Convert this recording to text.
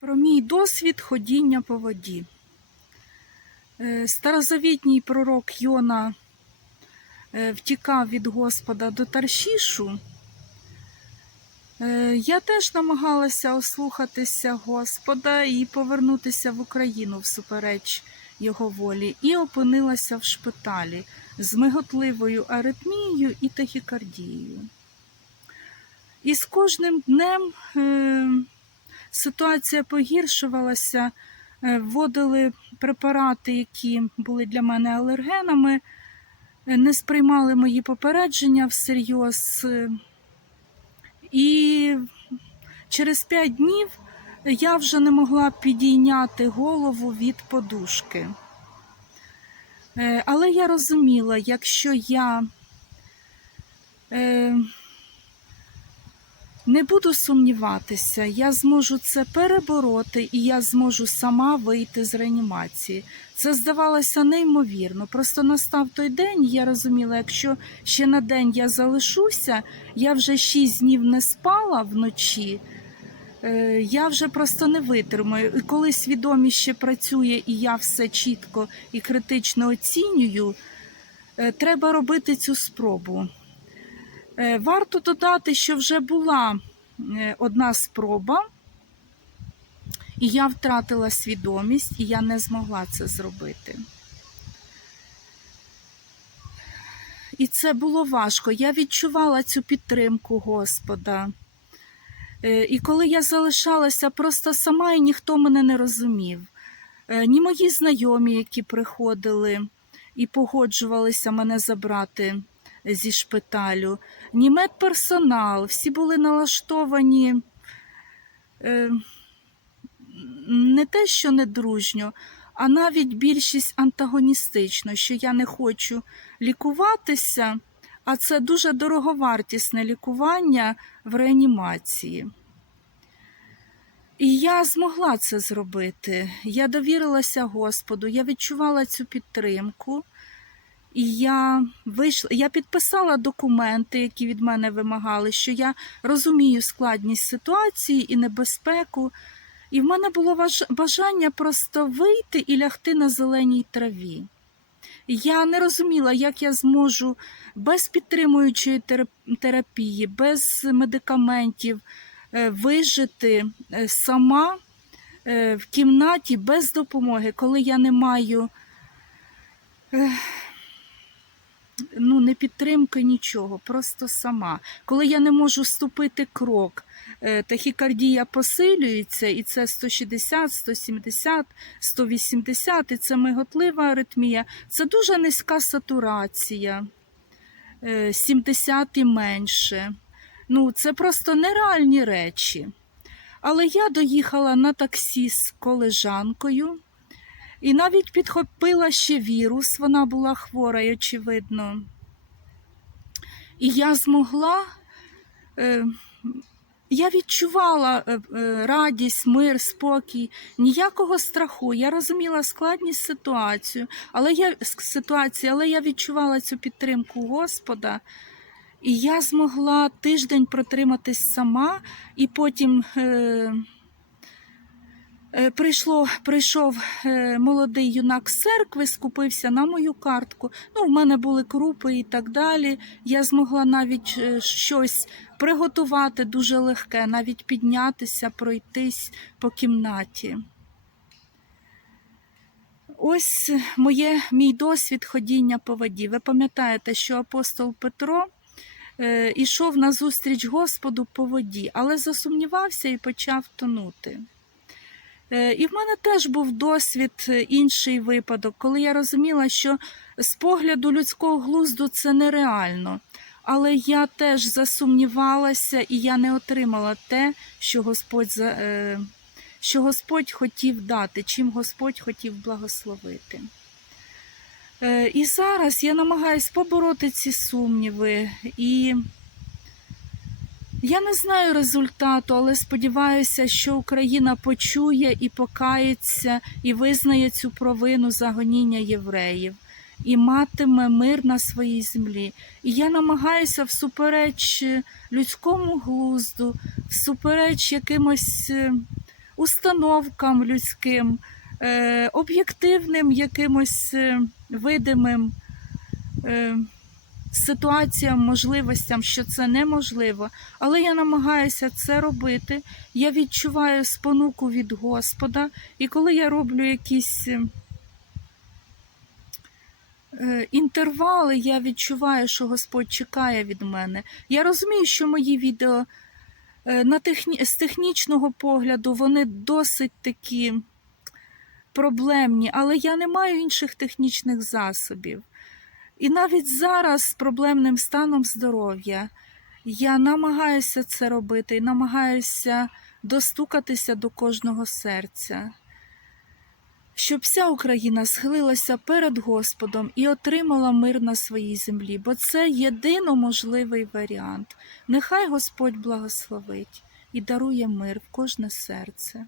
Про мій досвід ходіння по воді. Е, Старозавітній пророк Йона е, втікав від Господа до Таршішу. Е, Я теж намагалася ослухатися Господа і повернутися в Україну всупереч його волі, і опинилася в шпиталі з миготливою аритмією і тахікардією. І з кожним днем ситуація погіршувалася, е, вводили препарати, які були для мене алергенами, е, не сприймали мої попередження всерйоз. е, І через п'ять днів я вже не могла підійняти голову від подушки. Але я розуміла, якщо я не буду сумніватися, я зможу це перебороти і я зможу сама вийти з реанімації. Це здавалося неймовірно. Просто настав той день, я розуміла, якщо ще на день я залишуся, я вже шість днів не спала вночі. е, Я вже просто не витримаю. І коли свідомість ще працює, і я все чітко і критично оцінюю, е, треба робити цю спробу. Е, Варто додати, що вже була е, одна спроба, і я втратила свідомість, і я не змогла це зробити. І це було важко. Я відчувала цю підтримку Господа. Е, І коли я залишалася просто сама, і ніхто мене не розумів, ні мої знайомі, які приходили і погоджувалися мене забрати зі шпиталю, ні медперсонал, всі були налаштовані е, не те, що не дружньо, а навіть більшість антагоністично, що я не хочу лікуватися, а це дуже дороговартісне лікування в реанімації. І я змогла це зробити. Я довірилася Господу, я відчувала цю підтримку. І я вийшла, я підписала документи, які від мене вимагали, що я розумію складність ситуації і небезпеку. І в мене було бажання просто вийти і лягти на зеленій траві. Я не розуміла, як я зможу без підтримуючої терапії, без медикаментів е, вижити е, сама е, в кімнаті без допомоги, коли я не маю ну, не підтримки нічого, просто сама. Коли я не можу ступити крок, е, тахікардія посилюється, і це 160, 170, 180, і це миготлива аритмія. Це дуже низька сатурація, е, 70 і менше. Ну, це просто нереальні речі. Але я доїхала на таксі з колежанкою і навіть підхопила ще вірус, вона була хвора, очевидно. І я змогла, е, я відчувала е, е, радість, мир, спокій, ніякого страху. Я розуміла складність ситуацію, але я, ситуації, але я відчувала цю підтримку Господа. І я змогла тиждень протриматись сама, і потім прийшло, прийшов е, молодий юнак з церкви, скупився на мою картку. Ну, в мене були крупи і так далі. Я змогла навіть е, щось приготувати дуже легке, навіть піднятися, пройтись по кімнаті. Ось моє, мій досвід ходіння по воді. Ви пам'ятаєте, що апостол Петро е, ішов назустріч Господу по воді, але засумнівався і почав тонути. Е, І в мене теж був досвід, е, інший випадок, коли я розуміла, що з погляду людського глузду це нереально. Але я теж засумнівалася, і я не отримала те, що Господь, е, що Господь хотів дати, чим Господь хотів благословити. І зараз я намагаюсь побороти ці сумніви. І я не знаю результату, але сподіваюся, що Україна почує і покається, і визнає цю провину загоніння євреїв, і матиме мир на своїй землі. І я намагаюся всупереч людському глузду, всупереч якимось е, установкам людським, е, об'єктивним якимось е, видимим ситуаціям, можливостям, що це неможливо. Але я намагаюся це робити. Я відчуваю спонуку від Господа, і коли я роблю якісь. е, Інтервали я відчуваю, що Господь чекає від мене. Я розумію, що мої відео е, на техні... з технічного погляду вони досить такі проблемні, але я не маю інших технічних засобів. І навіть зараз з проблемним станом здоров'я я намагаюся це робити і намагаюся достукатися до кожного серця, щоб вся Україна схилилася перед Господом і отримала мир на своїй землі, бо це єдино можливий варіант. Нехай Господь благословить і дарує мир в кожне серце.